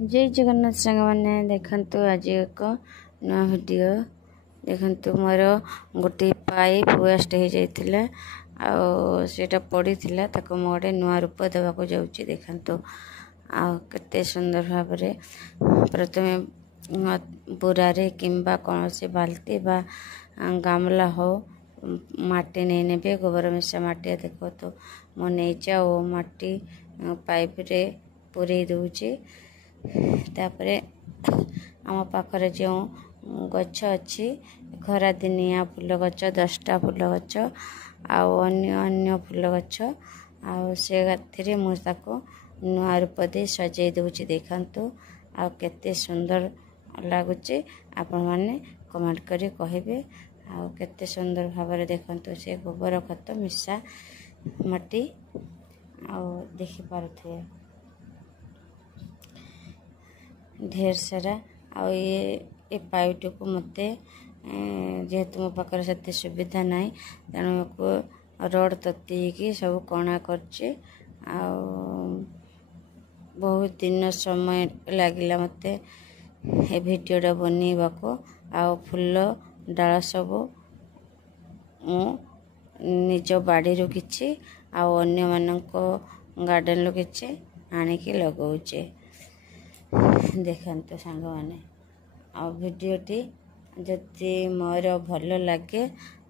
जय जगन्नाथ सांग मैंने देखु आज एक नया वीडियो देखु मोर गोटे पाइप वेस्ट हो जाता आटा पड़ी मोटे नुआ रूप देवाक जाऊँगी देखु आते सुंदर भाव प्रथमे बुरारे किंबा कौन से बाल्टी बा गामला हो माटी नहीं ने गोबर मिशा माटी देखो तो मो नहीं माटी पाइप रे पूरे दूचे तापरे आम पाखरे जो गछ अच्छी खरा दिनिया फूल गछ 10टा फूल गछ अन्य फूल गछ आगे मुझे नुआ रूप दे सजे दूची देखु आते सुंदर लगुच आपण मैंने कमेंट करी कहे आते सुंदर भाव देखु से गोबर खत मिशा माटी देखि पारे ढेर सारा ये पाइप को मत जेहेतु मो पाखे से सुविधा ना तेणु को रड तती सब कणा कर बहुत दिन समय लगिला मत ए भिडियोटा बनवा को फूल डाल सब निज बाड़ी कि अन्य मानक गार्डन रू कि आणिकी लगौचे देखते सांग मैंने भिडियोटी जदि मोर भल लगे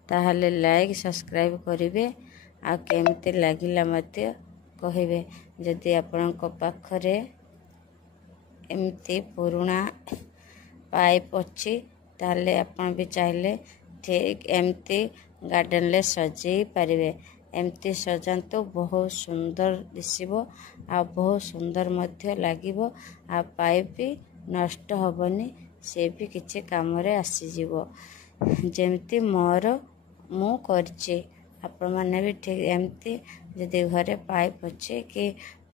ताहले लाइक सब्सक्राइब करेंगे केमती लगिला मत कहे जदि आपण पाखरे एमती पुराणा पाइप अच्छी ताहले आपण भी चाहिए ठीक एमती गार्डन ले सजई पारे एमती सजातु बहुत सुंदर दिशब बहुत सुंदर मध्य लागिबो पाइप भी नष्ट हबनी से भी किसी काम रे आसीजिवो जेमती मोर मु करछि आपण माने भी ठीक एमती जदि घरे पाइप अच्छे कि